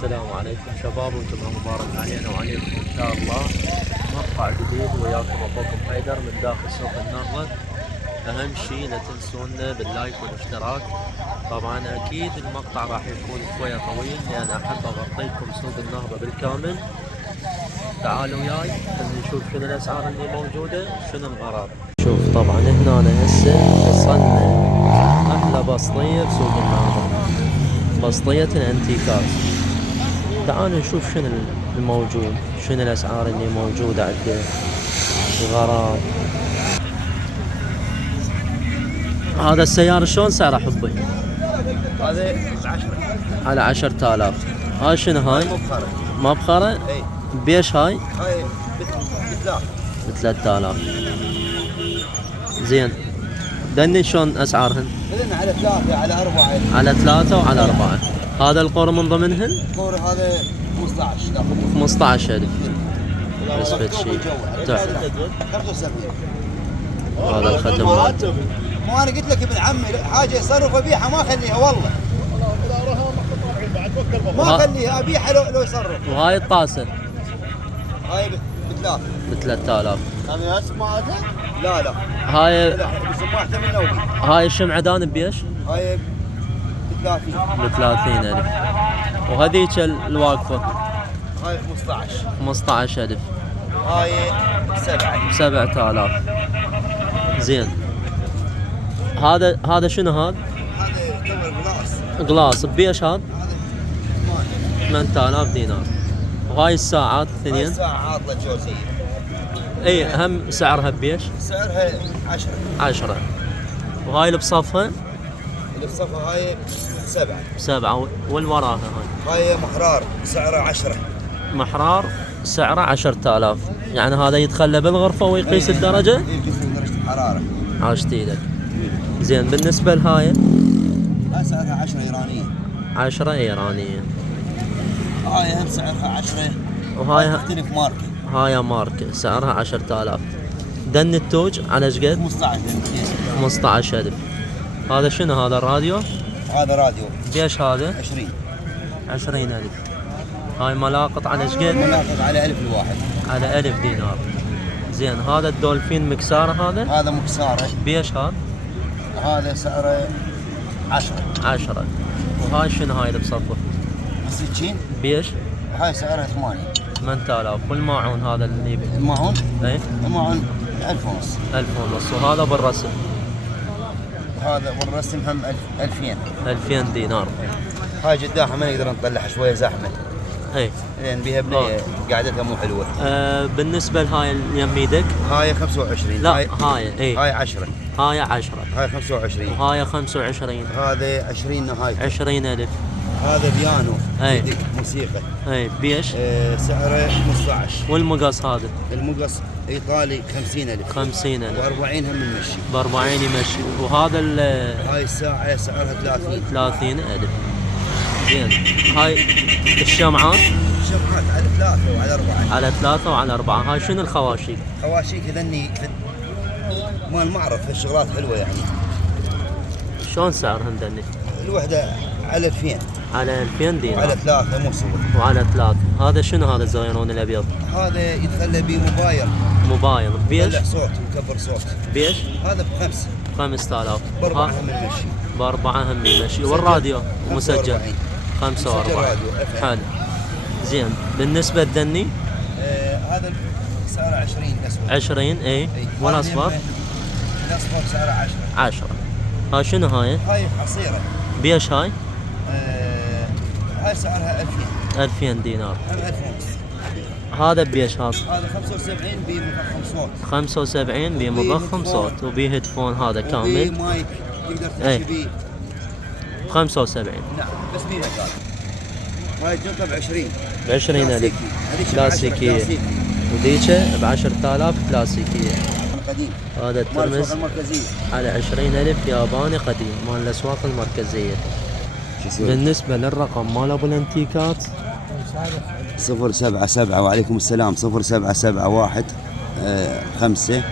السلام عليكم شباب، وانتم مبارك علينا وعليكم ان شاء الله. مقطع جديد وياكم اخوكم حيدر من داخل سوق النهضة. اهم شيء لا تنسونا باللايك والاشتراك. طبعا اكيد المقطع راح يكون شوية طويل لان احب اغطي لكم سوق النهضة بالكامل. تعالوا وياي خلينا نشوف شنو الاسعار اللي موجودة وشنو الغرض. شوف طبعا هنا هسه وصلنا احلى بسطية بسوق النهضة، بسطية الانتيكات. تعالوا نشوف شنو الموجود، شنو الاسعار اللي موجودة عنده، الغراض. هذا السيارة شلون سعره حبي؟ هذا 10 على 10,000. هاي شنو هاي؟ مبخرة. مبخرة؟ اي بيش هاي؟ هاي بثلاث. ب3,000. زين دني شلون اسعارهن؟ اذن على 3 على 4. على 3 وعلى 4. هذا القور من ضمنهن؟ الكور هذا 15 لا 15,000. بس فد شيء تحفة. 75. هذا الختم مو انا قلت لك ابن عمي حاجه يصرف ابيعها ما اخليها والله. ما اخليها ابيعها لو يصرف. وهاي الطاسة هاي بثلاث. ب3,000. هذا اسمه لا هاي لا بسماحته من نوبي. هاي الشمعدان بيش؟ هاي ب30. ب30,000. وهذيك الواقفة هاي 15. 15,000. هاي 7. 7,000. زين هذا شنو هذا؟ هذا كور جلاس. قلاص بيش هذا؟ هذا 8,000 دينار. وهاي الساعات هاي الثنين؟ ساعة عاطلة جوزية. اي هم سعرها بيش؟ سعرها 10. 10. وهاي اللي بصفها؟ اللي بصفها هاي 7. 7. والوراها هاي محرار سعرها 10. محرار سعره 10,000. يعني هذا يتخلى بالغرفة ويقيس الدرجة؟ يقيس درجة الحرارة. عاشت ايدك. زين بالنسبة لهاي؟ هاي سعرها 10 إيرانية. 10 ايرانية. هاي هم سعرها 10. وهاي تختلف ماركة. هاي ماركة سعرها 10,000. دن التوج على ايش قد؟ 15. 15,000. هذا شنو هذا الراديو؟ هذا راديو بيش هذا؟ 20. 20,000. هاي ملاقط على ايش قد؟ مناقض على 1000 الواحد. على 1000 دينار. زين هذا الدولفين مكسارة هذا؟ هذا مكسارة. بيش هذا؟ هذا سعره 10. 10. وهاي شنو هاي اللي بصفه؟ السكين بيش؟ هاي سعرها 8. 8,000. والماعون هذا اللي الماعون؟ اي الماعون 1000 ونص. 1000 ونص. وهذا بالرسم؟ هذا والرسم هم 2000. 2000 دينار. هاي جداحة ما نقدر نطلعها شوية زحمة. اي لأن بيها بنية قعدتها مو حلوة. بالنسبة لهاي اللي يم ايدك؟ هاي 25. لا هاي اي هاي 10. هاي 10. هاي 25. وهاي 25. هذا 20 نهايته. 20,000. هذا بيانو. أي. موسيقى. اي بيش؟ سعره 15. والمقص هذا؟ المقص ايطالي 50,000. 50,000. و40 هم نمشي. ب40 يمشي. وهذا هاي الساعة سعرها 30. 30,000. زين هاي الشمعات؟ شمعات على 3 وعلى 4. على 3 وعلى 4. هاي شنو الخواشيق؟ خواشيك هذني مال معرض الشغلات حلوة يعني. شلون سعرهم دني؟ الوحدة على 2000. على 2000 دينار. على 3 مو صور. وعلى 3. هذا شنو هذا الزينون الابيض؟ هذا يتخلى به موبايل. موبايل بيش؟ يطلع صوت ويكبر صوت. بيش؟ هذا ب5. 5,000. ب4 هم المشي. ب4 هم يمشي. والراديو مسجل 45. راديو FM. حلو. زين بالنسبة للدني؟ هذا سعره 20 الاسود. 20 اي. والاصفر؟ الاصفر سعره 10. 10. هاي شنو هاي؟ هاي حصيرة. بيش هاي؟ هاي سعرها 2000. 2000 دينار. هم 1000 ونص. هذا بيش هذا؟ هذا 75 بمضخم صوت. 75 بمضخم صوت وبيه هيدفون هذا كامل. وبيه مايك تقدر أي. تمشي بيه. 75. نعم بس بيه مكان. هاي الجنطة ب20. ب20,000 كلاسيكية. وديك ب10,000 كلاسيكية. قديم. هذا الترمز على 20,000 ياباني قديم مال الأسواق المركزية. بالنسبة للرقم مال أبو الانتيكات 077 وعليكم السلام 0771 5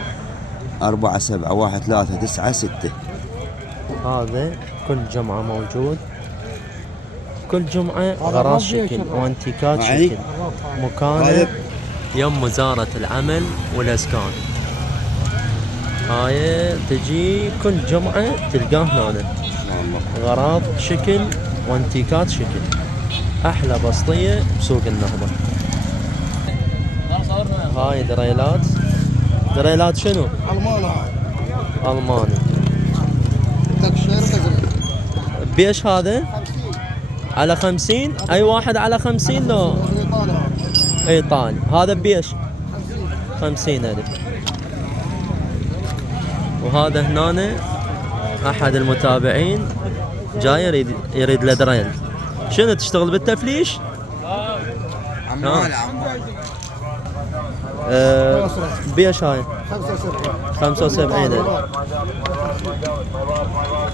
47 13 9 6. هذا كل جمعة موجود. كل جمعة غراض شكل وانتيكات شكل. مكانه يم وزارة العمل والاسكان. هاي تجي كل جمعة تلقاه هنا. غراض شكل وانتيكات شكل. احلى بسطية بسوق النهضة. هاي دريلات. دريلات شنو؟ الماني. بيش هذا؟ على 50. اي واحد على 50 لو ايطالي. هذا بيش 50,000. وهذا هنا احد المتابعين جاي يريد له دريل. شنو تشتغل بالتفليش؟ عمال بيش هاي 75,000.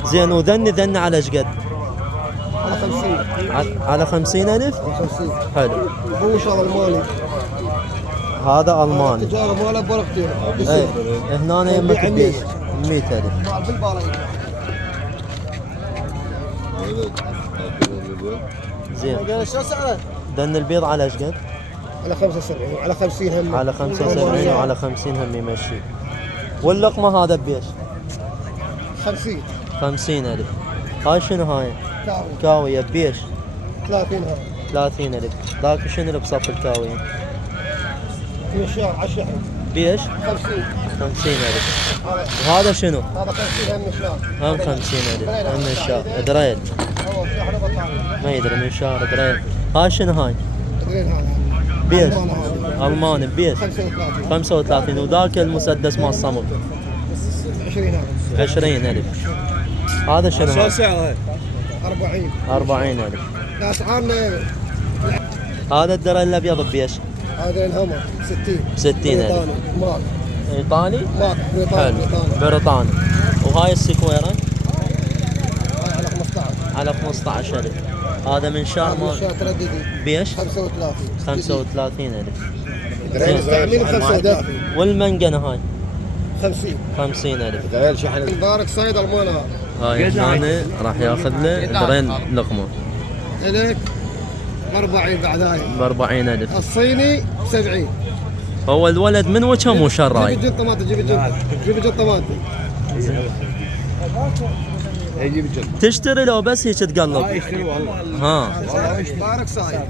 زين وذني على ايش قد؟ على 50. على 50,000. 50. حلو. هو شغل المالي. هذا الماني. التجاره ماله برقتين. اي هنا يمك بيش 100,000. زين. شو سعره؟ دن البيض على ايش قد؟ على 75 وعلى 50 هم. على 75 وعلى 50 هم يمشي. واللقمة هذا بيش 50. 50,000. هاي شنو هاي؟ كاوي. كاوية بيش 30 هم. 30,000. ذاك شنو اللي بصف الكاوية؟ من الشهر 10 بيش 50. 50,000. وهذا شنو؟ هذا 50 هم من الشهر. هم 50,000. هم من شهر دريل. هو في احنا بطاري. ما يدري من شهر دريل. هاي شنو هاي؟ تدرين هذا. بيش الماني بيش 35. 35. وذاك المسدس مال صمت 20 هم. 20,000. هذا شنو هاي؟ سعره 40. 40,000. اسعارنا هذا الدريل الابيض بيش هذا الهمر 60. 60,000. ماك. ايطالي. ماك حلو بريطاني. وهاي السكويرة على 15. على 15,000. هذا من شهر هذا الشهر ترددي بيش 35. 35,000. مستعملين 35. والمنقنة هاي 50. 50,000. غير شحن مبارك صيد المال هذا. هاي هنا راح ياخذ له درين لقمة الك 40 بعد هاي. ب 40,000. الصيني 70. هو الولد من وجهه مو شراي. جيب الجن طماطم. جيب الجن طماطم. يجيب الجن. تشتري لو بس هيك تقلب. يشتري والله. ها. مبارك صايد.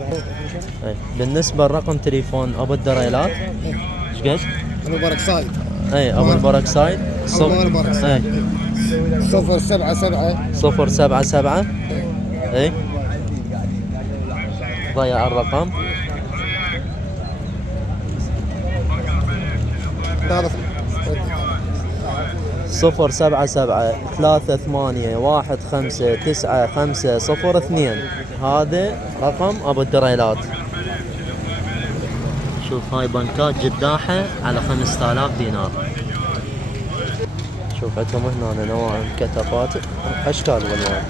بالنسبة لرقم تليفون ابو الدريلات ايش قد؟ مبارك صايد. اي ابو البرك سايد. أبو المبارك صايد. 077 077. اي ضيع الرقم. هذا 077 38159502. هذا رقم ابو الدريلات. شوف هاي بنكات جداحة على 5000 دينار. شوف عندهم هنا نوع كتفات اشكال والوان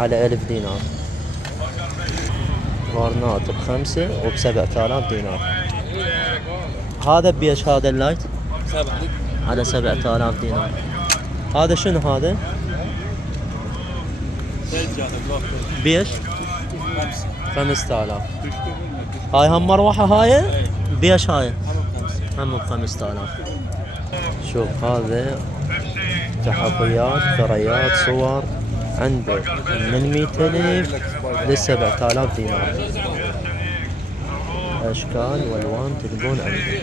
على 1000 دينار. غارنات ب5 وب7000 دينار. هذا بيش هذا اللايت 7 على 7000 دينار. هذا شنو هذا؟ بيش 5000. هاي هم مروحة هاي بيش هاي هم ب5000. شوف هذا تحفيات ثريات صور عنده من 100,000 ل 7000 دينار. اشكال والوان تلقون عنده.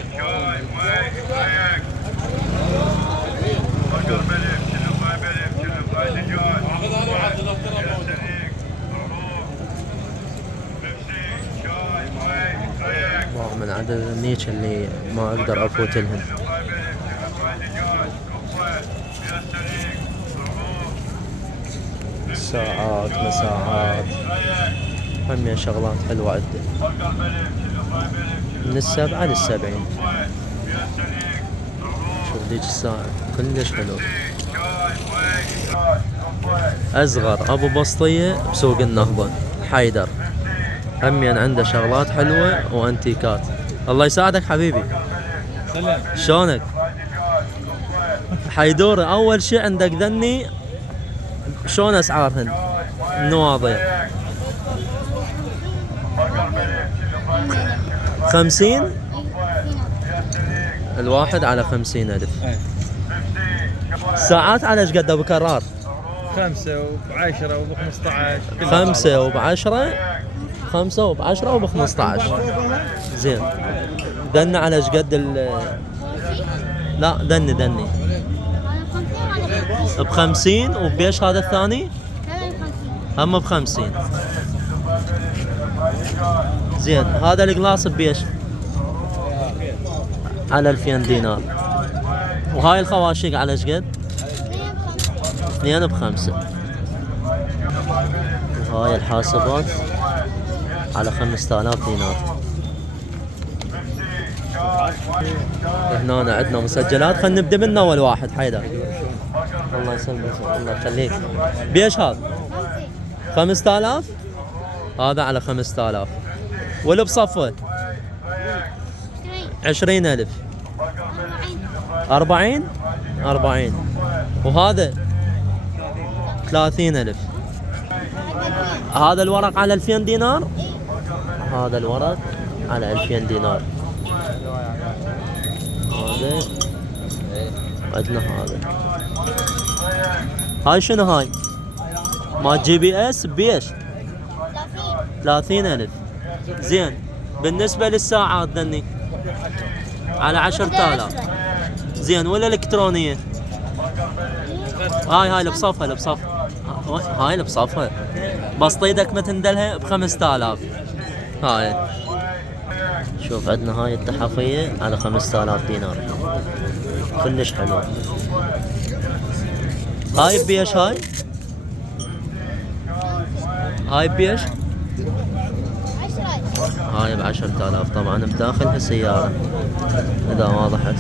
من عدد النيش اللي ما اقدر افوت لهم. ساعات مساعات هم شغلات حلوة عنده من 7 ل 70. شوف ذيك الساعة كلش حلو. أصغر أبو بسطية بسوق النهضة حيدر همين عنده شغلات حلوة وأنتيكات. الله يساعدك حبيبي. شلونك؟ حيدورة أول شيء عندك ذني شلون أسعارهن؟ النواضي 50 الواحد على 50,000. ساعات على ايش قد ابو كرار؟ 5 وب10 وب15. 5 وب10، 5 وب10 وب15. زين. دن على ايش قد لا دني ب50. وبيش هذا الثاني؟ هم ب50. زين. هذا القلاص بيش؟ على 2000 دينار. وهاي الخواشيق على ايش قد؟ 2 ب5. وهاي الحاسبات على 5000 دينار. هنا عندنا مسجلات. خلينا نبدا من اول واحد. حيدر الله يسلمك الله يخليك. بيش هذا؟ 5000. هذا على 5000. واللي بصفه 20,000. 40. وهذا 30,000. هذا الورق على 2000 دينار. هذا الورق على 2000 دينار. هذا عندنا هذا. هاي شنو هاي؟ ما GPS بيش؟ 30,000. زين. بالنسبة للساعات ذني على 10,000. زين. ولا الإلكترونية؟ هاي اللي بصفها هاي اللي بصفها. بسط ايدك ما تندلها ب5000. هاي شوف عندنا هاي التحفية على 5000 دينار. كلش حلو. هاي بيش؟ هاي بيش؟ هاي ب10,000 طبعا بداخلها السيارة إذا واضحت.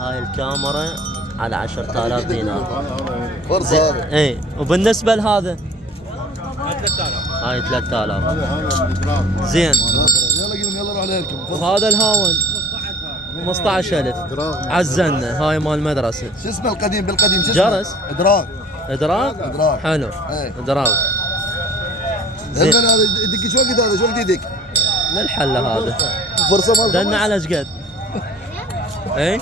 هاي الكاميرا على 10,000 دينار. فرصة. اي. وبالنسبة لهذا هاي 3000. زين. يلا روح عليكم. وهذا الهاون 15,000. عزلنا. هاي مال المدرسة. شو اسمه القديم بالقديم؟ شو اسمه؟ جرس. ادراك. حلو. ايه. ادراك. زين. هذا يدق شو وقت هذا؟ شو وقت يدق؟ للحلة هذا. فرصة مال دلنا على ايش قد؟ اي؟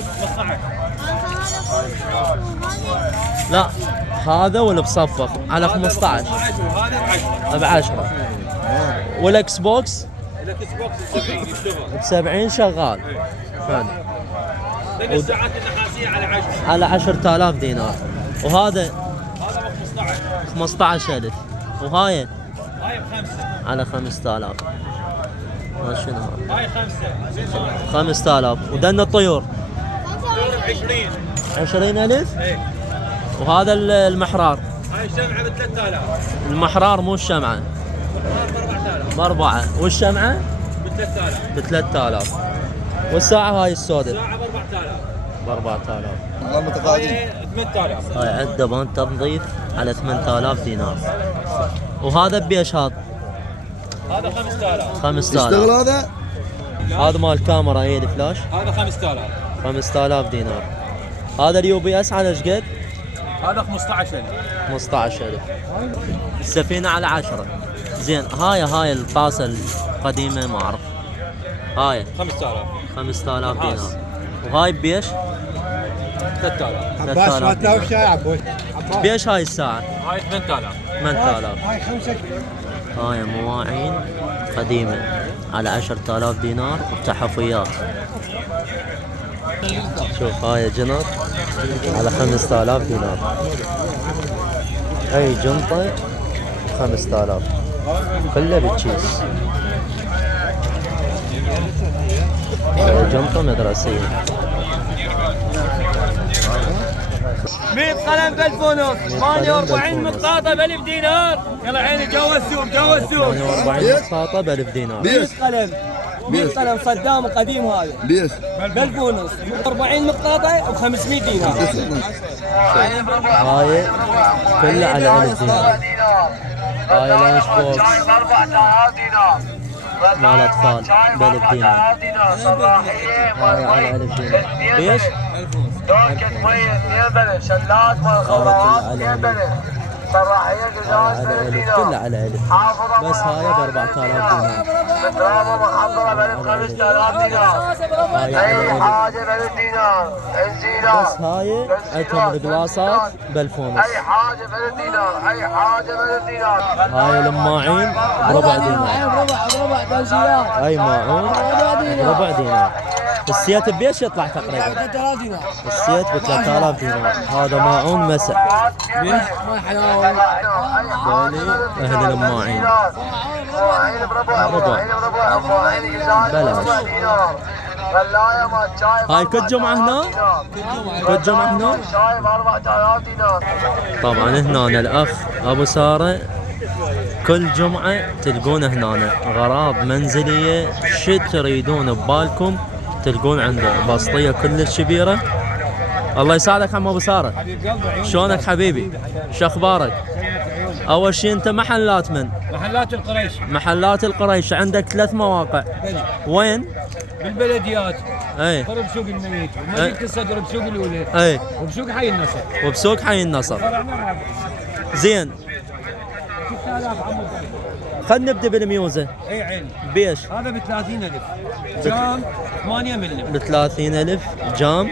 لا هذا ولا بصفق على 15 ب10. والاكس بوكس؟ الاكس بوكس ب70 شغال. حلو. الساعات النحاسية على 10,000 دينار. وهذا 15,000. وهاي ب5 على 5000. ما شنو هذا؟ هاي 5 5000. ودنا الطيور 20,000. ايه. وهذا المحرار. هاي الشمعة ب3000. المحرار مو الشمعة. ب4. والشمعة ب3000. والساعة هاي السوداء ساعة ب4000. الله متقاعدين. هاي 8000. هاي عنده بان تنظيف على 8000 دينار. وهذا بيش هذا؟ هذا 5000. 5000. يشتغل هذا؟ هذا مال كاميرا هي الفلاش. هذا 5000. 5000 دينار. هذا اليو بي اس على ايش قد؟ هذا 15,000. 15,000. السفينة على 10. زين. هاي الطاسة القديمة ما اعرف. هاي 5000 دينار. وهاي بيش؟ 3000. عباس ما تلاوي شاي عباس. بيش هاي الساعة؟ هاي 8000. 8000. هاي 5. هاي مواعين قديمة على 10,000 دينار وتحفيات. شوف هاي جنط على 5000 دينار. اي جنطة 5000 كلها بالكيس. هاي جنطة مدرسية. 100 قلم ب1000 ونص. 48 مقطاطة ب1000 دينار. يلا عيني جو السوق 48 مقطاطة ب1000 دينار. 100 قلم 100 قلم صدام قديم هذا ليش؟ ب1000 ونص. 40 مقطاطة ب 500 دينار. هاي كلها على 1000 دينار. هاي لانش بوكس مال اطفال ب1000 دينار. هاي على 1000 دينار. ليش؟ دوركة مية 2 بلد، شلات مال خضروات 2 بلد، هاي على ألف، كلها على ألف. بس هاي ب 4000 دينار. هاي على ألف. بس هاي عندهم القلاصات ب 1000 ونص. هاي الماعين بربع دينار. هاي ماعون بربع دينار. السيات بيش يطلع تقريبا؟ السيات ب 3000 دينار. هذا ماعون مسح. بالي اهل الماعين ربع بلاش. هاي كل جمعة هنا؟ كل جمعة هنا؟ طبعا هنا الأخ أبو سارة كل جمعة تلقون هنا غراب منزلية، شو تريدون ببالكم تلقون عنده. بسطية كلش كبيرة. الله يساعدك عم ابو ساره. شلونك حبيبي؟ شو اخبارك؟ اول شيء انت محلات من؟ محلات القريش. محلات القريش. عندك 3 مواقع. وين؟ بالبلديات. اي. قرب سوق الميت، ومدينة الصدر بسوق الاولى. اي. وبسوق حي النصر. وبسوق حي النصر. زين. 6000 عمو. خلينا نبدا بالميوزه. اي عين. بيش؟ هذا ب 30000. جام 8 ملم. ب 30000 جام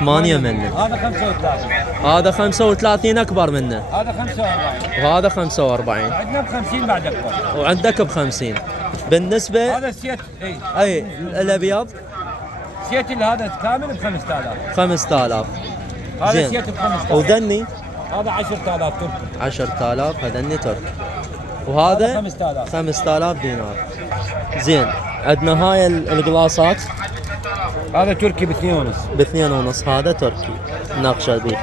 8 ملم. هذا 35. هذا 35 اكبر منه. هذا 45. وهذا 45. عندنا ب 50 بعد اكبر. وعندك ب 50. بالنسبه هذا السيت اي الابيض سيت هذا كامل ب 5000. 5000. هذا زين. سيت ب 5000. وذني هذا 10000 تركي. 10000 هذني تركي. وهذا 5000. 5000 دينار. زين. عندنا هاي القلاصات. هذا تركي ب 2 ونص. ب 2 ونص. هذا تركي ناقشه به.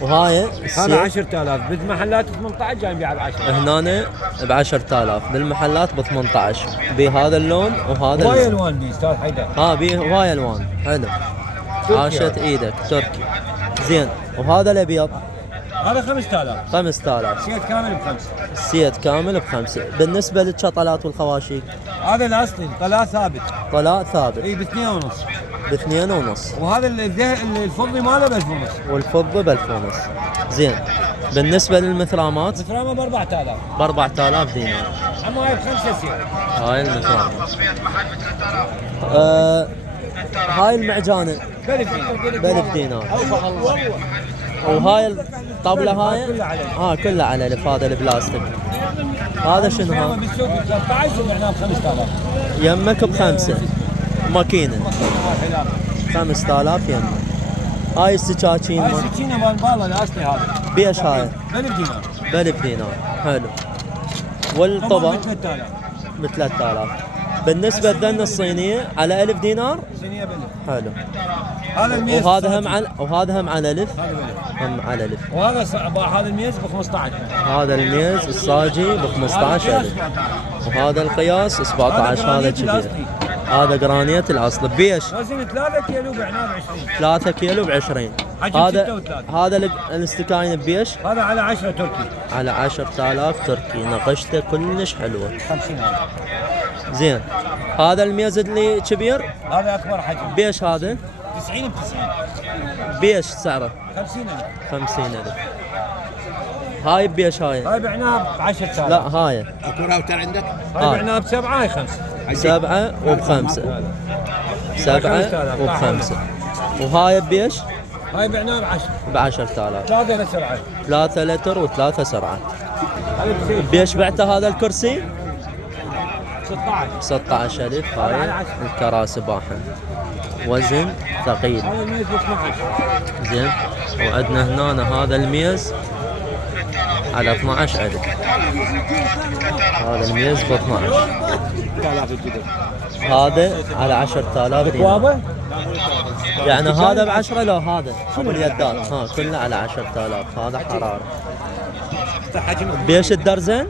وهاي هذا 10000 بالمحلات 18 جاي نبيع ب 10. هنا ب 10000 بالمحلات ب 18 بهذا اللون وهذا هواي اللون. الوان بي استاذ حيدر. بيه هواي الوان. حلو. عاشت ايدك تركي. زين. وهذا الابيض هذا 5000. 5000. سيت كامل بخمسة. السيت كامل ب5. بالنسبه للشطلات والخواشيق هذا الاصلي الطلاء ثابت. طلاء ثابت اي ب 2 ونص. ب 2 ونص. وهذا الفضي ماله ب 1000 ونص. والفضه ب 1000 ونص. زين. بالنسبه للمثرامات مترامه ب 4000. ب 4000 دينار. عمو هاي ب5 سيت. هاي المثرامه. هاي المعجانه ب 1000 دينار. ب 1000 دينار. وهاي الطبله هاي كلها على الف. هذا البلاستيك. هذا شنو هذا؟ بالسوق ب 13 وبعناه ب 5000. يمك ب5 ماكينه 5000 يمك. هاي السكاكين هاي سكينه مال بالا الاصلي هذا. بيش هاي؟ ب 1000 دينار. ب 1000 دينار. حلو. والطبق ب 3000. ب 3000. بالنسبه للذنه الصينيه على 1000 دينار. صينيه ب 1000. حلو. هذا الميز. وهذا هم على 1000. هذا ب 1000. هم على 1000. وهذا هذا الميز ب 15. هذا الميز الصاجي ب 15000. وهذا القياس 17. هذا كبير. هذا جرانيت الاصل. بيش؟ وزن 3 كيلو بعناه ب 20. 3 كيلو ب 20. هذا الاستكاين بيش؟ هذا على 10 تركي. على 10000 تركي. نقشته كلش حلوه. 50,000. زين. هذا الميز اللي كبير هذا اكبر حجم. بيش هذا؟ 90 ب 90. بيش سعره؟ 50,000. 50,000. هاي بيش هاي؟ هاي بعناه ب 10,000. لا هاي اكو راوتر عندك؟ هاي بعناه ب7. هاي 5. 7 وب5. 7 وب5. وهاي بيش؟ هاي بعناه ب 10. ب 10000. 3 لسرعه. 3 لتر و3 سرعة. هاي بسيف. بيش بعته هذا الكرسي؟ 16. 16,000. هاي الكراسي باحة. وزن ثقيل. هذا الميز ب 12. زين. وعندنا هنا هذا الميز على 12000. هذا الميز ب 12. 3000 الجدر. هذا على 10000 دينار. واضح؟ يعني هذا ب10 لو هذا ابو اليدات كله على 10000. هذا حرارة. بيش الدرزن؟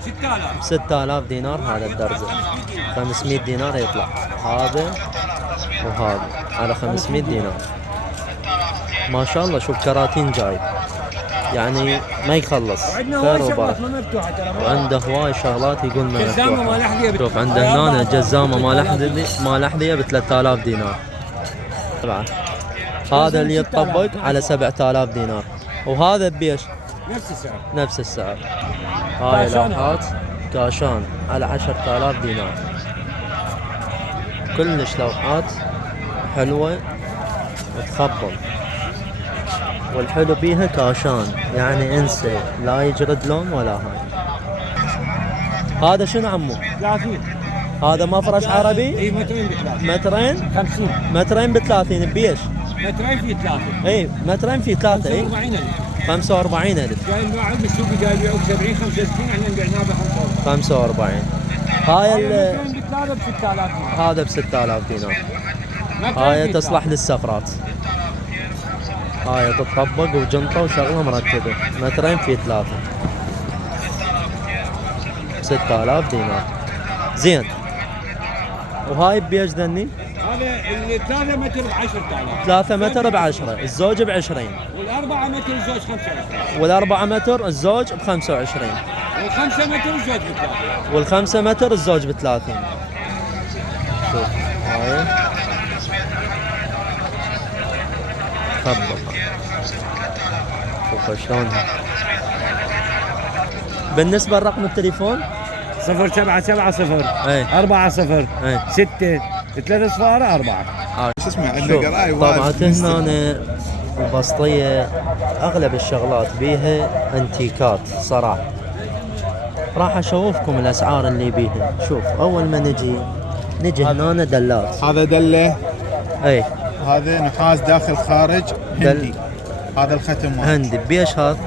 6000. 6000 دينار هذا الدرزن. 500 دينار يطلع. هذا وهذا على 500 دينار. ما شاء الله. شوف كراتين جاي يعني ما يخلص. وعندنا خير هواي وبركة. شغلات ما مفتوحه ترى. وعنده هواي شغلات يقول ما جزامه مفتوحة. مال احذيه. شوف عنده هنا جزامة مال احذية ب 3000 دينار. طبعا هذا اللي يطبق على 7000 دينار. وهذا بيش؟ نفس السعر. نفس السعر. هاي كاشان. لوحات كاشان على 10,000 دينار. كلش لوحات حلوة تخبل، والحلو بيها كاشان، يعني انسى لا يجرد لون ولا هاي. هذا شنو عمو؟ 30. هذا مفرش عربي؟ اي مترين ب30. مترين؟ 50. مترين ب30 بيش؟ مترين في 3. اي مترين في 3. اي 45,000. 45,000. جاي نباع عند السوق جاي يبيعوه ب 70 65، احنا بعناه ب 45. 45. هاي مترين ب3 ب 6000 دينار. هذا ب 6000 دينار. مترين هاي في تصلح 3. للسفرات. هاي تطبق وجنطة وشغلة مرتبة. مترين في 3. 6000 دينار. زين. وهاي بيش ذني؟ هذا اللي 3 متر ب 10,000. 3 متر ب10، الزوج ب20. والاربعة متر الزوج 25. والأربعة متر الزوج ب25. والخمسة متر الزوج ب 30. والخمسة متر الزوج ب30. شوف هاي خبط. شوف شلونها. بالنسبة لرقم التليفون 0770 ايه 40 ايه 6 3 صفار 4. شو اسمه عندنا شوف قراي طبعا هنا البسطية اغلب الشغلات بيها انتيكات صراحة. راح اشوفكم الاسعار اللي بيها. شوف اول ما نجي هنا دلات. هذا دله، اي هذا نحاس داخل خارج هندي. هذا الختم مال. هندي بيش هذا؟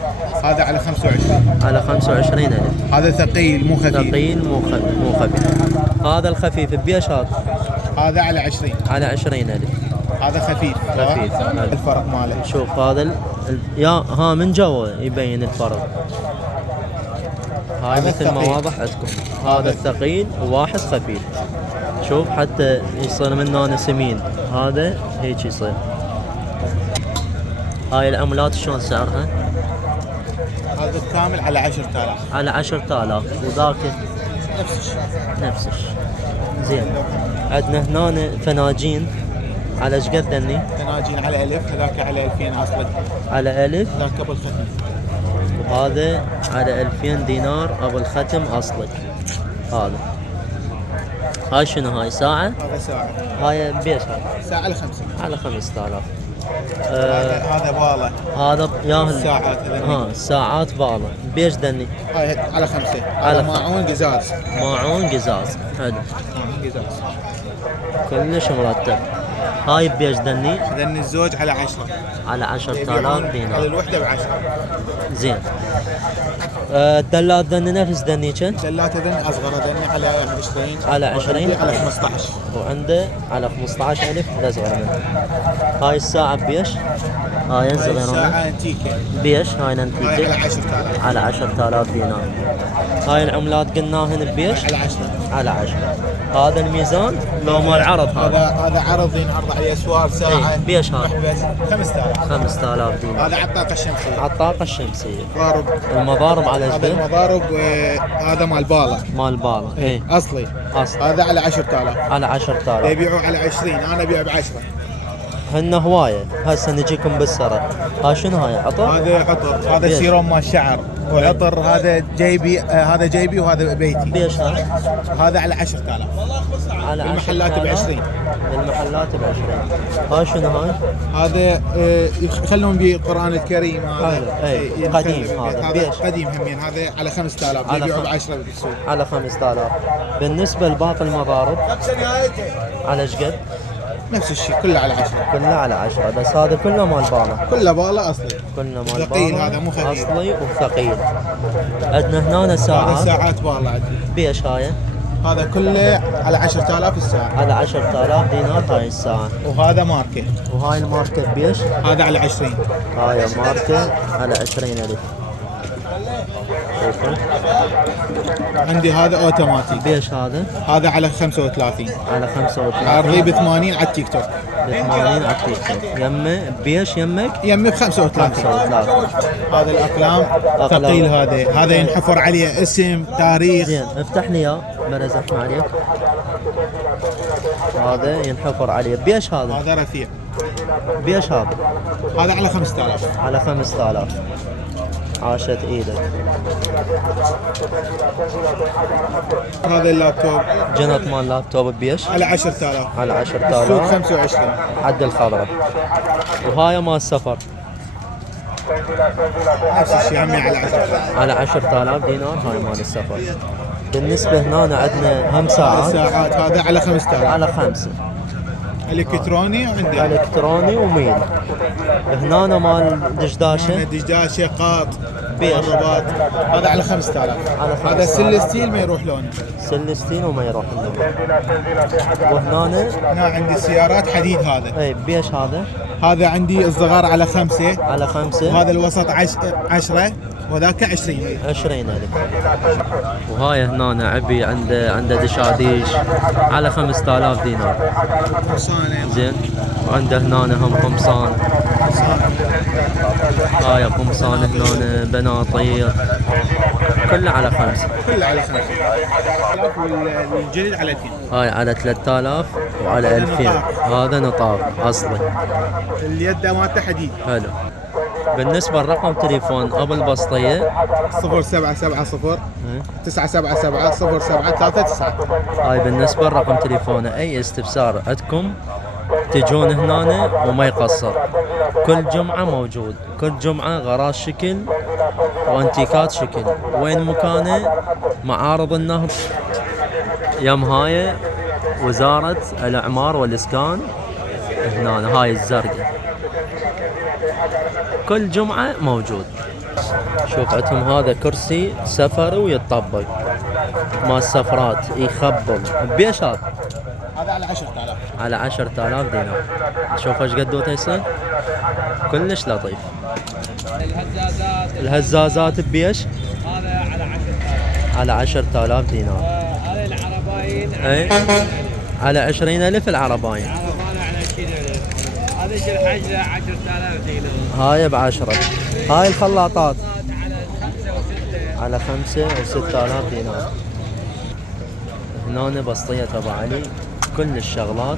هذا على 25. على 25,000. هذا ثقيل مو خفيف. ثقيل مو خفيف. هذا الخفيف بيش هذا؟ هذا على 20. على 20,000. هذا خفيف. خفيف. الفرق ماله. شوف هذا يا ها من جوا يبين الفرق. هاي هذا مثل ما الثقيل. واضح عندكم. هذا الثقيل وواحد خفيف. شوف حتى يصير منه أنا سمين. هذا هيك يصير. هاي العملات شلون سعرها؟ هذا الكامل على 10,000. على 10,000. وذاك نفس الشيء. نفس الشيء. زين. عندنا هنا فناجين على ايش قد ذني؟ تناجين على 1000، هذاك على 2000 اصلا. على 1000. هذاك قبل ختم. وهذا على 2000 دينار ابو الختم اصلك. هذا. هاي شنو هاي ساعة؟ هذا ساعة. هاي بيش هاي؟ ساعة على 5. على 5000. هذا باله. هذا ياهل الساعات هذني. ها ساعات باله. بيش ذني؟ هاي على 5. على هذا ماعون قزاز. ماعون قزاز. حلو. ماعون قزاز. كلش مرتب. هاي بيش ذني؟ ذني الزوج على 10. على 10,000 على دينار. الوحدة ب10. زين. الدلات ذني نفس ذني كم؟ دلاته ذني اصغر، ذني على 20. على 20. على 15. وعنده على 15,000 اصغر منه. هاي الساعة بيش؟ هاي انزل هنا. ساعة انتيكة. بيش هاي هاي على ننتيجة 10,000. على 10,000 دينار. هاي العملات قلناهن بيش؟ على 10. على 10. هذا الميزان لو مال عرض هذا. هذا عرض ينعرض عليه اسوار ساعة. إيه، بيش هذا؟ بس 5000. 5000 دينار. هذا على الطاقة الشمسية. على الطاقة الشمسية. ضارب. المضارب على هذا جد؟ المضارب هذا مال باله. مال بالا. ايه اصلي. اصل. هذا على 10,000. على 10,000. يبيعوا على 20، انا ابيع ب10. هن هواية. هسه نجيكم بالسرة. ها شنو هاي عطر؟ هذا عطر، هذا بيش. سيروم مال شعر، وعطر هذا جيبي، هذا جيبي وهذا بيتي. بيش هاي؟ هذا على 10,000. على المحلات 10,000. ب20. المحلات ب20. هاي شنو هاي؟ هذا يخلون به القرآن الكريم. هذا حلو. إيه، قديم هذا. هذا بيش. قديم همين. هذا على 5000. على يبيعوا خم- ب10 بالسوق. على 5000. بالنسبة لباقي المضارب على ايش قد؟ نفس الشيء كله على 10. كله على 10. بس هذا كله مال بالا. كله باله اصلي. كله مال ثقيل بالا. هذا مو خفيف. اصلي وثقيل. عندنا هنا هذا ساعات. ساعات باله عندي. بيش هاي؟ هذا كله على 10,000 الساعة. على 10,000 دينار هاي الساعة. وهذا ماركة. وهاي الماركة بيش؟ هذا على 20. هاي ماركة على 20,000. شوفوا. عندي هذا اوتوماتيك. بيش هذا؟ هذا على 35. على 35. عرضي ب 80 على التيك توك. ب 80 على التيك توك. يمه بيش يمك؟ يمي ب 35. 35. هذا الاقلام أقلام. ثقيل. هذا ينحفر عليه اسم تاريخ. زين افتح لي اياه بلا زحمة عليك. هذا ينحفر عليه. بيش هذا؟ هذا رفيع. بيش هذا؟ هذا على 5000. على 5000. عاشت ايدك. هذا اللابتوب جنط مال لابتوب بيش على 10,000. على السوق 10,000 25. عد الخضرة. وهاي مال السفر نفس الشيء همي على 10,000. على 10,000 دينار. هاي مال السفر. بالنسبة هنا عندنا هم ساعات الساعات هذا على 5,000. على 5. الكتروني وعندي الكتروني وميل. هنا مال دشداشة دجاجة قاط بيش رباط هذا على 5,000. على هذا 5,000. سل ستيل ما يروح لونه. سلستين وما يروح اللون. وهنا هنا عندي سيارات حديد. هذا اي بيش هذا عندي الصغار على 5 على 5 وهذا الوسط 10 وذاك 20. 20,000. وهاي هنا عبي عنده دشاديش على 5,000 دينار. زين. وعنده هنا هم قمصان. هاي قمصان هنا بناطير كله على 5. كله على 5. والجلد على 2. هاي على 3000 وعلى 2000. هذا نطاق اصلي. اليد مالته حديد. حلو. بالنسبة لرقم تليفون ابو البسطية 0770 977 0739. هاي بالنسبة لرقم تليفونه. اي استفسار عندكم تجون هنا وما يقصر. كل جمعة موجود. كل جمعة غراز شكل وانتيكات شكل. وين مكانه؟ معارض النهر يم هاي وزارة الاعمار والاسكان. هنا هاي الزرقاء. كل جمعة موجود. شوف عندهم هذا كرسي سفر ويتطبق مال السفرات يخبل بيش. هذا هذا على 10,000. على 10,000 دينار. شوف ايش قدو تيسر. كلش لطيف. الهزازات بيش هذا على 10,000. على 10,000 دينار. هذه العرباين اي على 20,000 العرباين. عربانا على 20,000. هذا الحجة 10,000 دينار. هاي ب10. هاي الخلاطات على 5 و6. على 5 و6,000 دينار. هنا بسطية تبع علي كل الشغلات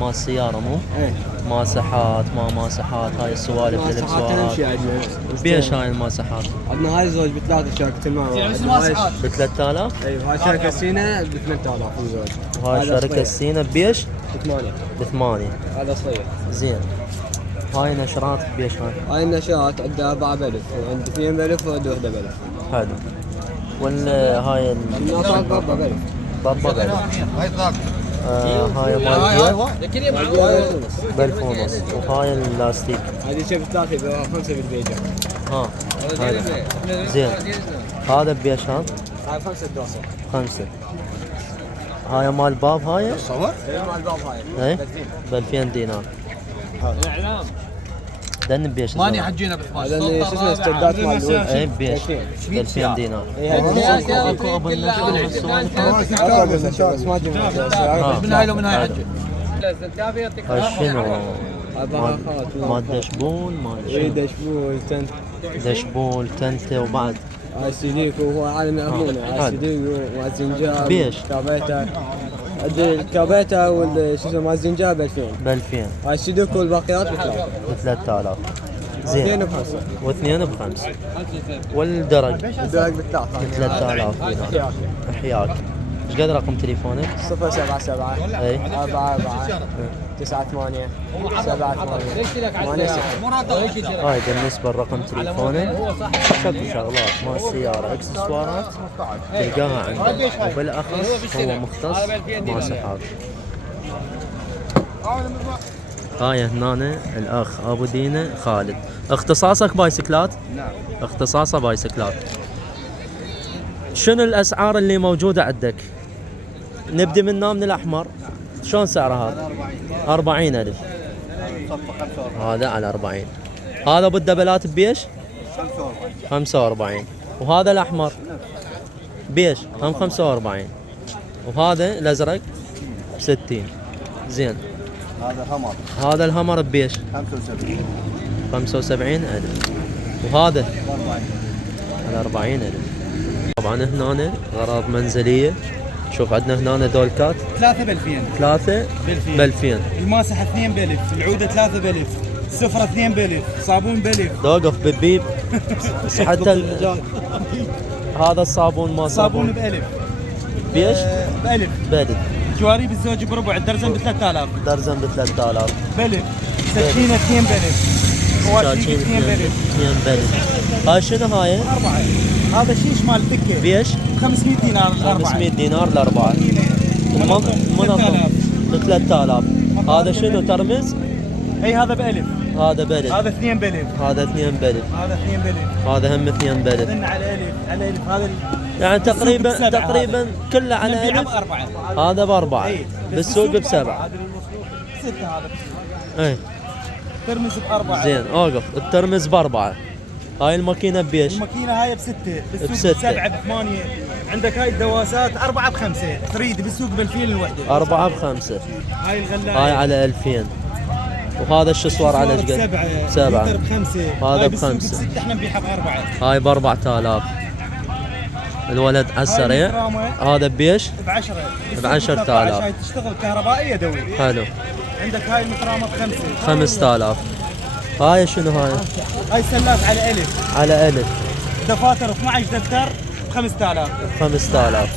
ما السيارة مو ماسحات ما ماسحات. هاي السوالف للبسوارات. بيش هاي الماسحات عندنا هاي زوج ب3 شركة الماء. ب 3000. ايوه هاي شركة سينا ب8,000 الزوج. وهاي شركة السينا بيش ب8. ب8. هذا صغير. زين. هاي نشرات بيش هاي. هاي النشرات عندها 4,000 وعند 2,000 وعند 1,000. حلو. ولا هاي الناطق 4,000. ضبط هاي مال ب1000 ونص. وهاي اللاستيك هذه شيء ب3 ب5 بالبيجة. ها هذا زين. هذا بيش هذا هاي 5 دراسة. 5. هاي مال باب. هاي صور مع الباب هاي. اي ب 2000 دينار. دن بيش ماني حجينا ب هذا اللي شو اسمه استعداد مال الولد. اي بيش ب 2000 دينار. اكو ابو بس ما جبنا. من هاي لو من هاي حجي. هاي شنو؟ هذا مال دشبول مال اي شنو؟ دشبول تنت. دشبول تنته وبعد هاي سيديك وهو عالم يأمونه. هاي سيديك والزنجان. بيش؟ كابيتا. الكابيتا وال شو اسمه مال الزنجان ب 2000. ب 2000. هاي السيديك والباقيات ب3. ب 3000. 2 زين. ب5. واثنين ب5. والدرج الدرج ب3. ب 3000 دينار. احياك. ايش قد رقم تليفونك؟ 077 اي 44 98 78 86. هاي بالنسبة لرقم تليفونه. شكل شغلات مال السيارة اكسسوارات تلقاها عنده. وبالاخص هو مختص ماسحات. هاي هنا الاخ ابو دينا خالد. اختصاصك بايسكلات؟ نعم. اختصاصه بايسكلات. شنو الاسعار اللي موجودة عندك؟ نبدي من الاحمر. شلون سعره هذا؟ 40,000. هذا على 40. هذا ابو الدبلات بيش؟ 45. وهذا الاحمر بيش هم 45. وهذا الازرق 60. زين. هذا همر. هذا الهمر بيش 75. 75,000. وهذا على 40,000. طبعا هنا اغراض منزليه. شوف عندنا هنا دولكات 3 ب 2000. 3 ب 2000. الماسحه 2 ب 1000. العوده 3 ب 1000. سفرة 2 بلف، صابون بلف. توقف ببيب. بس حتى هذا الصابون ما صابون صابون بألف. بيش؟ بألف. بلد. جواري بالزوج بربع، الدرزن ب 3000. درزن ب 3000. بلف. سكينة 2 بلف. واشيك 2 بلف. 2 بلد. هاي شنو هاي؟ 4. هذا شيش مال تكة. بيش؟ 500 دينار الأربعة. 500 دينار الأربعة. منظم ب 3000. هذا شنو ترمز؟ اي هذا بألف. هذا بلد. هذا 2 بلف. هذا 2 بلد. هذا 2 بلف. هذا هم 2 بلد. اذن على ألف، على ألف هذا يعني تقريبا بالسوق بسبعة تقريبا كله على نبيعه ألف. بأربعة. هذا بأربعة. إيه. بالسوق ب7. هذا ستة هذا. اي ترمز ب4. زين اوقف. الترمز ب4. هاي الماكينة بيش؟ الماكينة هاي ب6. بالسوق بستة. ب7 ب8. عندك هاي الدواسات 4 ب5. تريد بالسوق ب2000 الوحدة. 4 ب5. هاي الغلاية. هاي على 2000. وهذا الشصوار على ايش قد؟ 7. لتر ب5. هذا بالسوق ب5. ب6 احنا نبيعها ب4. هاي ب 4000. الولد على السريع. هذا بيش؟ ب10. ب 10,000. هاي تشتغل كهربائية دوي. حلو. عندك هاي المترامة ب5. 5000. هاي شنو هاي؟ هاي سلاف على ألف. على 1000. دفاتر 12 دفتر ب 5000. 5000.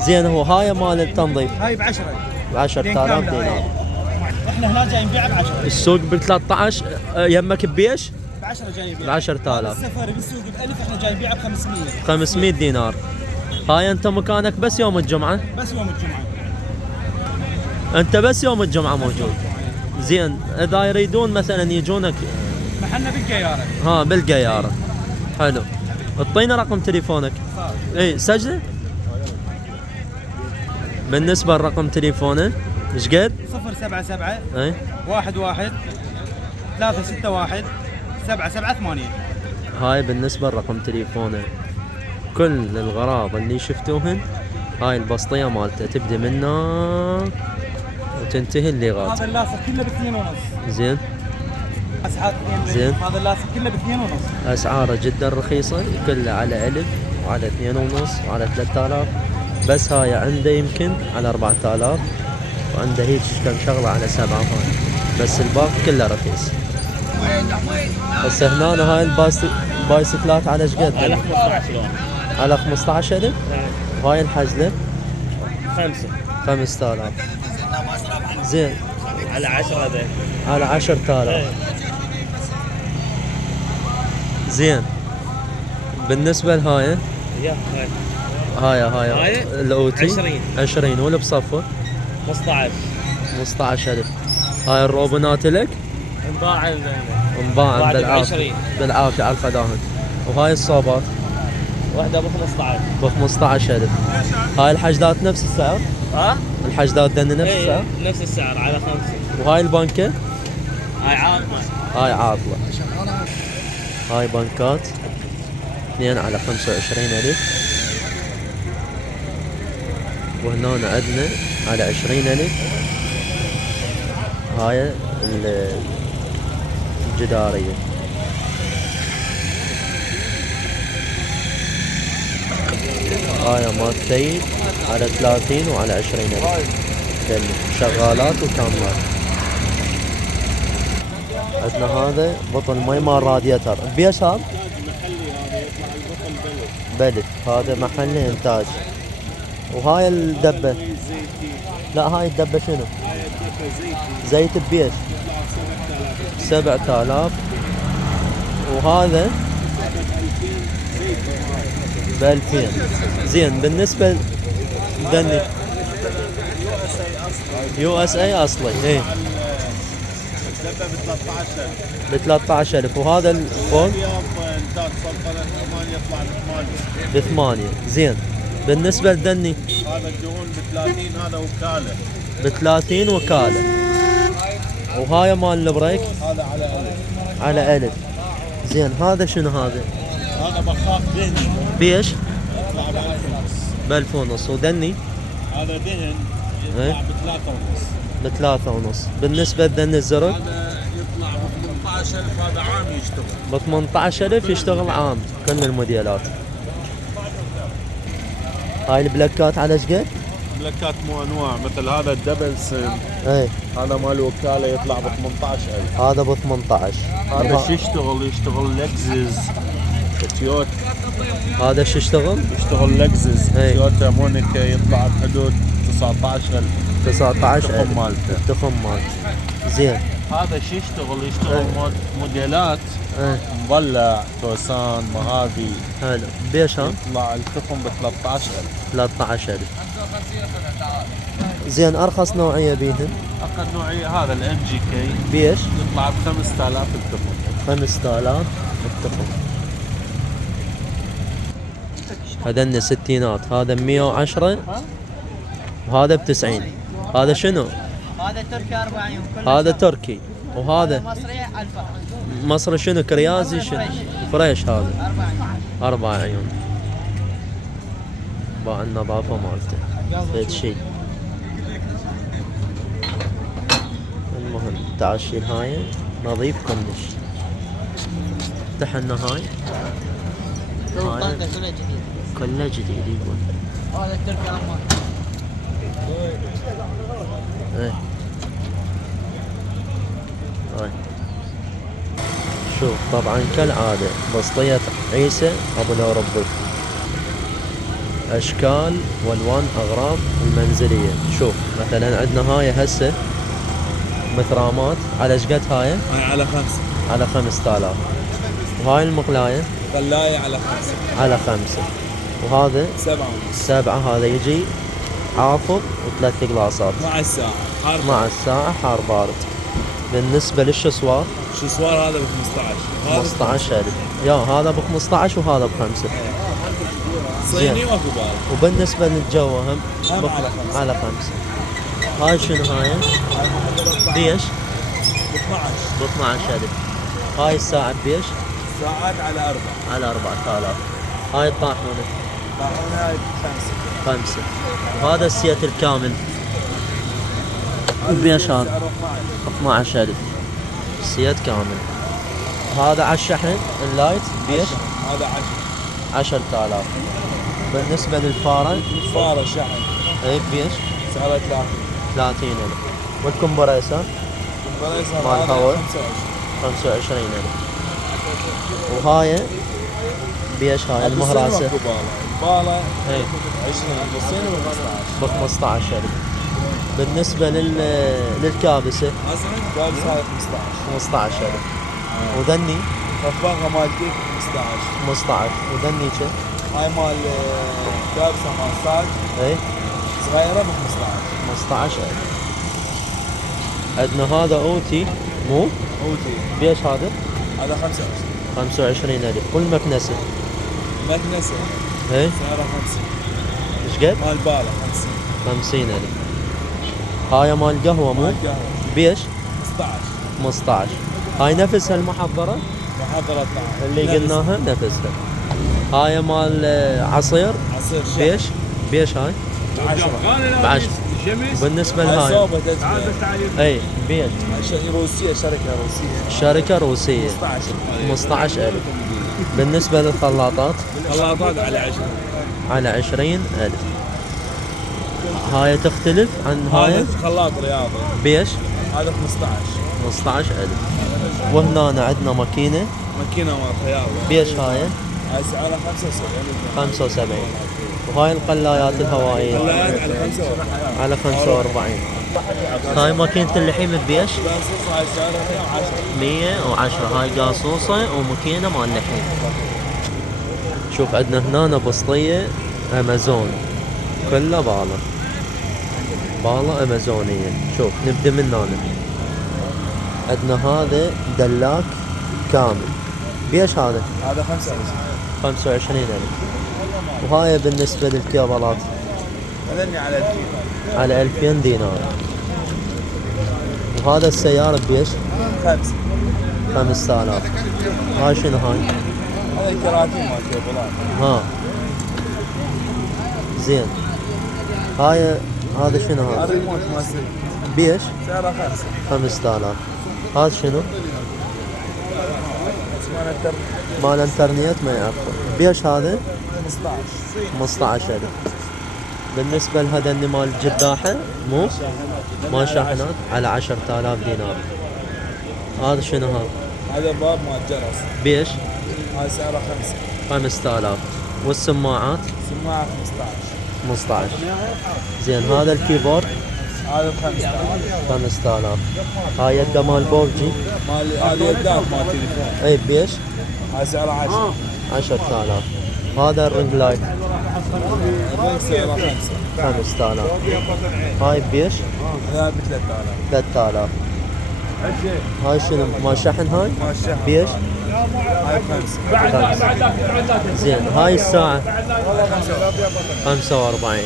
زين هو هاي مال التنظيف هاي ب10. ب 10,000 دينار. احنا هنا جاي نبيع ب10. السوق ب 13 يمك ببيش؟ ب10 جاي ب نبيع. 10,000. السفر بالسوق ب1000 احنا جاي نبيع ب 500. 500 دينار. هاي انت مكانك بس يوم الجمعة؟ بس يوم الجمعة. انت بس يوم الجمعة موجود. زين اذا يريدون مثلا يجونك محلنا بالقيارة. ها بالقيارة. حلو. اعطينا رقم تليفونك. اي سجله. بالنسبة لرقم تليفونه ايش قد؟ 077 اي 11 361 778. هاي بالنسبة لرقم تليفونه. كل الغراض اللي شفتوهن هاي البسطية مالته تبدي منه وتنتهي الليغات. هذا اللاصق كله ب2.5. زين. اسعار 2. زين. هذا اللاصق كله ب2.5. اسعاره جدا رخيصة. كلها على 1000 وعلى 2.5 وعلى 3000. بس هاي عنده يمكن على 4000 وعنده هيك كم شغلة على 7. هاي بس الباقي كله رخيص. بس هنا هاي البايسكلات على ايش قد؟ على 15 على 15,000. وهاي الحجلة 5 5000. زين على 10 هذا. على 10,000. زين بالنسبة لهاي يا هاي هاي الاوتي 20 ولا بصفه 15 15,000. هاي الروبنات لك انباع انباع بالعافية 20. بالعافية على الخدامة. وهاي الصوبات واحدة ب 15. ب 15,000. هاي الحجدات نفس السعر؟ ها؟ الحجدات دن نفس السعر؟ نفس السعر على 5. وهاي البنكة؟ هاي عاطمة. هاي عاطلة. هاي بنكات 2 على 25,000. وهنا عندنا على 20,000. هاي الجدارية. هاي مال سيد على 30 وعلى 20,000. شغالات وكاملات. عندنا هذا بطل مي مال رادياتر. بيش هذا؟ بلد. هذا محل انتاج. وهاي الدبة. لا هاي الدبة شنو؟ زيت ببيش 7,000. وهذا ب2000. زين بالنسبة دني USA اصلي. ايه ب 13,000. وهذا الفوق ب8. زين بالنسبة لدني هذا الدهون ب30. هذا وكالة ب30 وكالة. وهاي مال البريك هذا على 1000. زين هذا شنو هذا؟ هذا بخاف دهني بيش؟ يطلع ب1500. ودني؟ هذا دهن إيه؟ يطلع ب3.5. ب3.5. بالنسبة لدني الزرق هذا يطلع ب18,000. هذا عام يشتغل ب 18,000 يشتغل عام كل الموديلات. هاي البلاكات على ايش قد؟ بلاكات مو انواع، مثل هذا الدبل سم اي هذا مال وكاله يطلع ب 18000. هذا ب 18. هذا شو يشتغل لكزس تويوتا. هذا شو يشتغل؟ يشتغل لكزس إيه. تويوتا مونيكا يطلع بحدود 19000. 19 التخم مالته. التخم مالته. زين. هذا شو يشتغل موديلات ايه مضلع توسان مهافي. حلو. بيش ها؟ يطلع التخم ب 13000. 13000. زين ارخص نوعيه بيهم؟ اقل نوعيه هذا الام جي كي بيش؟ يطلع ب 5000 التخم. 5000 التخم. هذن ستينات، هذا 110 وهذا ب90. هذا شنو؟ هذا تركي 4 عيون. هذا تركي. وهذا مصري الفا. مصري شنو؟ كريازي شنو؟ فريش هذا 4 عيون. باع النظافة مالته هيك شي. المهم تعال شيل هاي نظيف كلش. افتح لنا هاي كله جديد يقول. هذا التركي امان. ايه هاي شوف طبعا كالعادة بسطية عيسى ابو الاوروبي. اشكال والوان اغراض المنزلية. شوف مثلا عندنا هاي هسه مثرامات على شقد هاي؟ هاي على 5. على 5000. وهاي المقلاية غلاية على 5. على 5. وهذا 7 7. هذا يجي حافظ و3 قلاصات مع الساعة حار. مع الساعة حار بارد. بالنسبة للشسوار شو صور هذا ب 15. 15000. يا هذا ب 15 وهذا ب 5. صيني واكو بال. وبالنسبة للجو هم هم على 5. على 5. هاي شنو هاي؟ بيش؟ ب 12. ب 12000. هاي الساعة بيش؟ ساعات على 4. على 4000. هاي الطاحونة طاحونة هاي ب 5. 5. وهذا السيت الكامل بيش هذا؟ 12000. سيت كامل. هذا على الشحن اللايت بيش؟ هذا 10. 10000. بالنسبة للفارة فارة شحن اي بيش؟ سعرها 30. 30000. والكمبريسر مال هوا 25000. وهاي بيش هاي المهراسة؟ بالا اي 20 بالصين و 15. ب 15000. بالنسبة للكابسة مثلا كابس هاي 15. 15000. وذني رفاقة مال كيك 15. 15. وذني كم؟ هاي مال كابسة مال صاج اي صغيرة ب 15. 15000. عندنا هذا اوتي مو؟ اوتي بيش هذا؟ هذا 25. 25000. والمكنسة؟ مكنسة اي سعرها 50. ايش قد؟ مال بالا 50. 50000. هاي مال قهوة مو؟ مال قهوة بيش؟ 15. 15. هاي نفسها المحضرة محضرة طعام اللي قلناها نفسها. هاي مال عصير عصير شاي بيش؟ بيش هاي؟ 10. ب10. وبالنسبة هاي لهاي صوبة تجميع. اي بيش؟ روسية شركة روسية شركة روسية 15000. بالنسبة للخلاطات خلاطات على 20. على 20000. هاي تختلف عن هاي هذا خلاط رياضي بيش؟ هذا 15. 15000. وهنا عندنا ماكينة ماكينة مال رياضي بيش هاي؟ هاي سعرها 75. 75. وهاي القلايات الهوائية خلايات على 45. على 45. هاي ماكينة اللحيم ببيش؟ قاصص هاي سعرها 110. هاي قاصوصة وماكينة مال اللحيم. شوف عندنا هنا بسطية امازون كلها بالا امازونية. شوف نبدأ من هنا. عندنا هذا دلاك كامل بيش هذا؟ هذا 25. 25000. وهاي بالنسبة للكابلات هذني على 2000. على 2000 دينار. وهذا السيارة بيش؟ 5. 5000. هاي شنو هاي؟ هذا الكراتين مال كيبلات. ها زين. هاي هذا شنو هذا؟ الريموت مال سلك بيش؟ سعرها 5. 5000. هذا شنو؟ اسمه التر مال انترنت ما يعرفه. بيش هذا؟ 15. 15000. بالنسبة لهذا النمال الجداحة مو ما شاحنات على 10,000 دينار. هذا شنو هذا؟ هذا باب مال جرس، بيش؟ هذا سعره 5,000. والسماعات؟ سماعة 15. زين هذا الكيبورد؟ هذا ب 5,000. هاي يده مال بوبجي؟ مال هذا يدات مال تليفون، اي بيش؟ هذا سعره 10. 10,000. هذا الرينج لايت؟ الرنج سعره 5,000. هاي بيش؟ هذا ب 3000. 3,000. هاي شنو ما شحن هاي؟ ما الشحن بيش؟ هاي ب 5. زين هاي الساعة 45.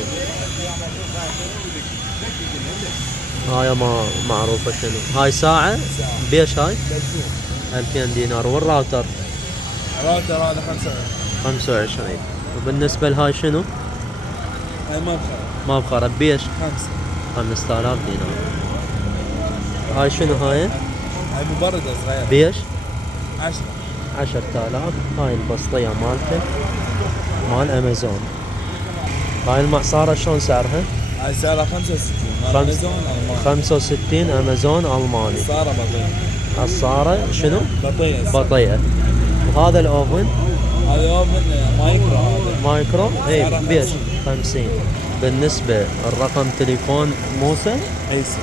هاي ما معروفة شنو. هاي ساعة بيش هاي 2000 دينار. والراوتر الراوتر هذا 25. وبالنسبة لهاي شنو؟ هاي ما بخير ما بخرب بيش 5. 5000 دينار. هاي شنو هاي؟ هاي مبردة صغيرة بيش 10. 10,000. هاي البسطية مالته مال امازون. هاي المعصارة شلون سعرها؟ هاي سعرها 65. خمس- امازون الماني. 65 امازون الماني. صارة بطيئة. عصارة شنو؟ بطيئة. بطيئة. وهذا الاوفن هذا اوفن مايكرو هذا. مايكرو اي سعره بيش 50. بالنسبة الرقم تليفون موسى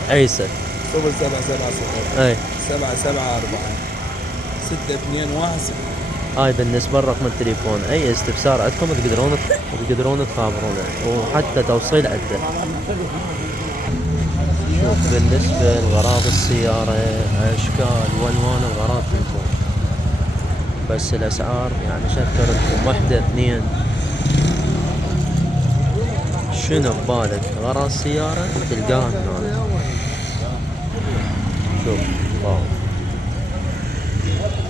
عيسى 0770 اي 774 6216. هاي بالنسبة لرقم التليفون. اي استفسار عندكم تقدرون تخابرونا وحتى توصيل عنده. شوف بالنسبة لغراض السيارة اشكال والوان الغراض تنزل، بس الاسعار يعني شكر لكم وحدة 2. شنو ببالك غراض السيارة تلقاها هنا. شوف واو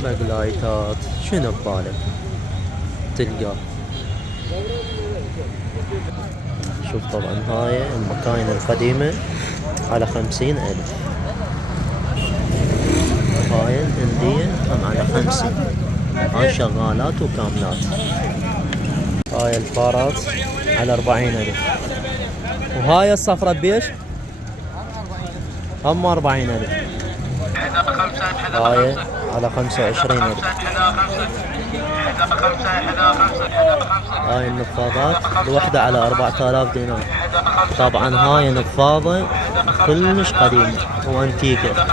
مقلايتات شنو ببالك تلقاه. شوف طبعا هاي المكاين القديمة على 50,000. هاي الهندية هم على 50. هاي شغالات وكاملات. هاي الفارات على 40,000. وهاي الصفرة بيش هم 40,000. هاي على 25,000. هاي النفاضات الوحدة على 4,000 دينار. طبعا هاي نفاضة كلش قديمة وانتيكة.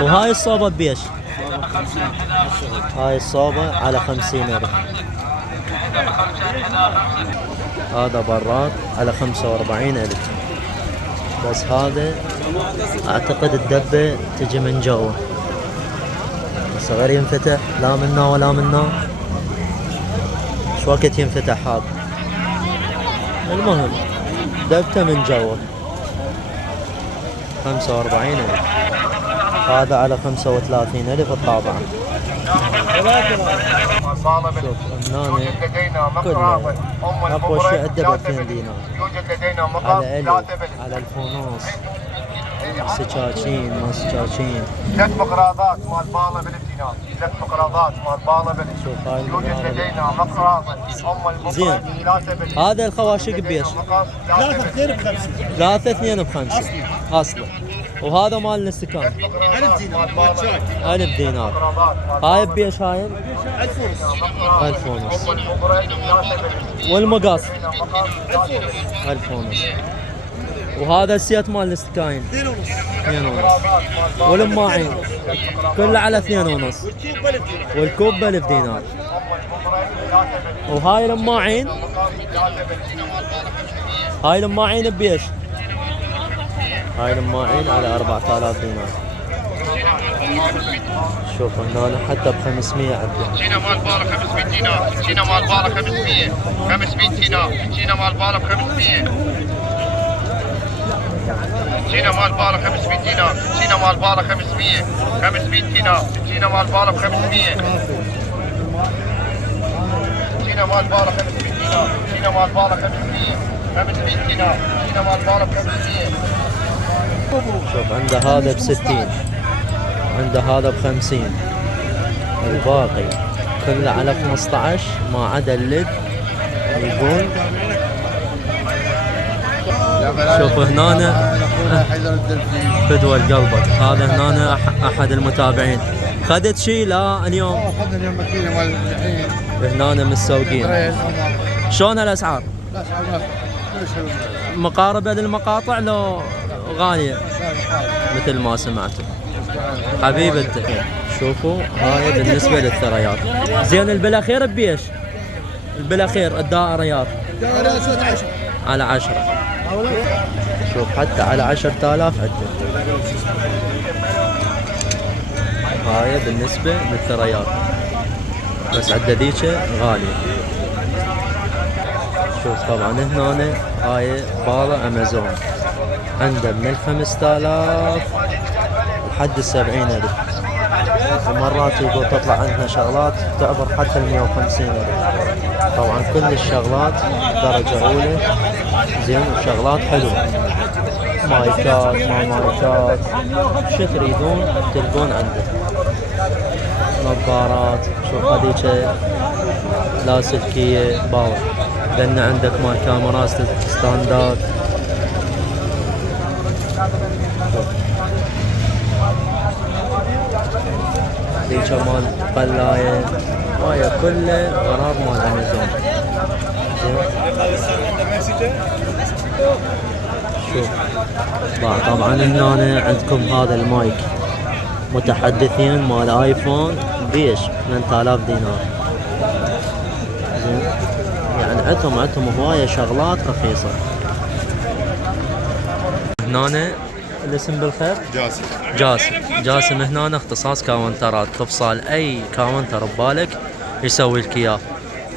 وهاي الصوبة بيش؟ هاي الصوبة على 50,000. هذا براد على 45,000. بس هذا اعتقد الدبة تجي من جوا، بس غير ينفتح لا منا ولا منا. شو وقت ينفتح هذا؟ المهم دبته من جوا 45,000. هذا على 35,000 الطابعة. شوف هنا كله اقوى شيء عنده ب 2000 دينار. على الف على الفونوس سكاكين ما سكاكين. 3 مقراضات مال باله بالدينار. 3 مقراضات مال باله بالدينار. شوف هاي يوجد لدينا مقراضة ام زين. المقراض لا تبلي. هذا الخواشق بيش؟ 3 2 ب5 اصلا. وهذا مال الاستكان 1000 دينار. هاي بيش هاي 1000 ونص. والمقاص 1000 ونص. وهذا السيات مال الاستكاين 2 ونص. والماعين كله على 2 ونص. والكوب ب 1000 دينار. وهاي الماعين بيش؟ هاي الماعين على 4,000 دينار. شوف هنا حتى ب 500 عنده. جينا مال باله 500 دينار. جينا مال باله 500. 500 دينار. جينا مال باله 500. جينا مال باله 500 دينار. جينا مال باله 500. 500 دينار. جينا مال باله 500. جينا مال باله 500 دينار. جينا مال باله 500. 500 دينار. جينا مال باله 500. شوف عنده هذا ب60. عنده هذا ب50. الباقي كله على 15 ما عدا اللد. يقول شوف هنا فدوى قلبك. هذا هنا احد المتابعين. خدت شيء لا اليوم؟ اخذنا اليوم ماكينه مال الحين. هنا متسوقين. شلون الاسعار؟ مقاربة للمقاطع لو غالية؟ مثل ما سمعتوا. حبيب انت. شوفوا هاي بالنسبة للثريات. زين البلاخير بيش؟ البلاخير الدائريات على 10. شوف حتى على 10,000 عدة. هاي بالنسبة للثريات، بس عدة ذيك غالية. شوف طبعا هنا هاي بالا امازون عنده من 5000 لحد 70,000. ومرات يقول تطلع عندنا شغلات تعبر حتى 150,000. طبعا كل الشغلات درجة أولى زين وشغلات حلوة. مايكات ما مايكات شو تريدون تلقون عنده. نظارات شوف هذيك لاسلكية باور. لأن عندك مال كاميرا ستاندات. هذيك مال قلاية. هاي كله غراض مال امازون. شوف طبعا هنا عندكم هذا المايك متحدثين مال ايفون بيش 8000 دينار. زين يعني عندهم هواية شغلات رخيصة. هنا الاسم بالخير؟ جاسم هنا اختصاص كاونترات. تفصل اي كاونتر ببالك يسوي لك اياه،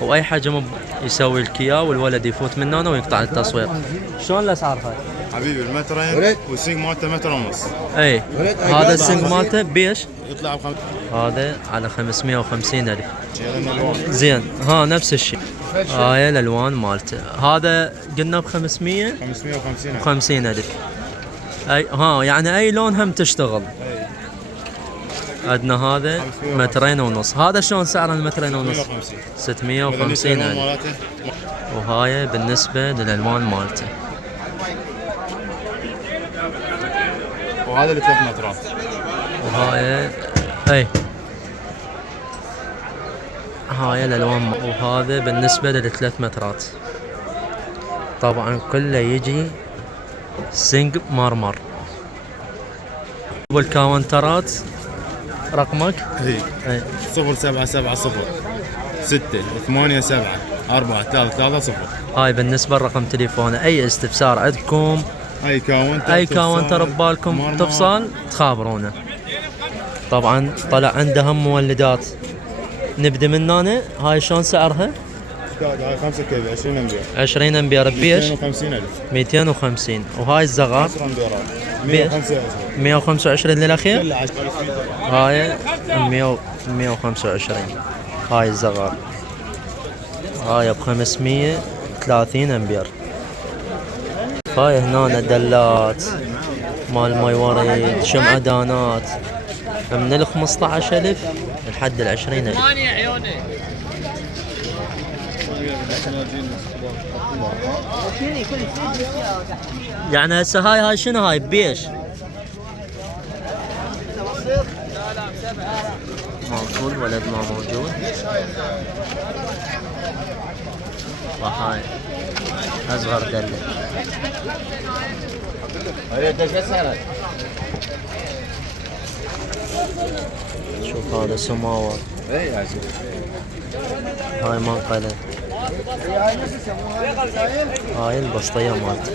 واي حجم يسوي لك اياه، والولد يفوت من هنا ويقطع التصوير. شلون الاسعار هاي؟ حبيبي المترين والسنق مالته متر ونص. اي هذا السنق مالته بيش؟ يطلع هذا على 550,000. زين ها نفس الشيء. هاي الالوان مالته. هذا قلنا ب 550,000. اي ها يعني اي لون هم تشتغل. عندنا هذا مترين ونص. هذا شلون سعر المترين ونص؟ 650,000. وهاي بالنسبة للالوان مالته. وهذا ل 3 مترات. وهاي اي هاي الالوان. وهذا بالنسبة لل3 مترات. طبعا كله يجي سنق مرمر. والكاونترات رقمك؟ اي 0770 6 8 7 4 3 3 0. هاي بالنسبة لرقم تليفونه. اي استفسار عندكم اي كاونتر ببالكم تفصل تخابرونا. طبعا طلع عندهم مولدات. نبدا من هنا. هاي شلون سعرها؟ هاي 5 كيلو 20 امبير. 20 امبير بيش؟ 250,000. 250. وهاي الزغار 10 امبيرات 125. 125 للاخير. هاي 125. هاي الزغار هاي ب 530 امبير. هاي هنا دلات مال ماي وريد شمعدانات من ال 15,000 لحد ال 20,000. يعني هسه هاي شنو هاي بيش؟ موجود ولد ما موجود. وهاي اصغر دلة. شوف هذا سماور. هاي منقلة. هاي البسطية مالته.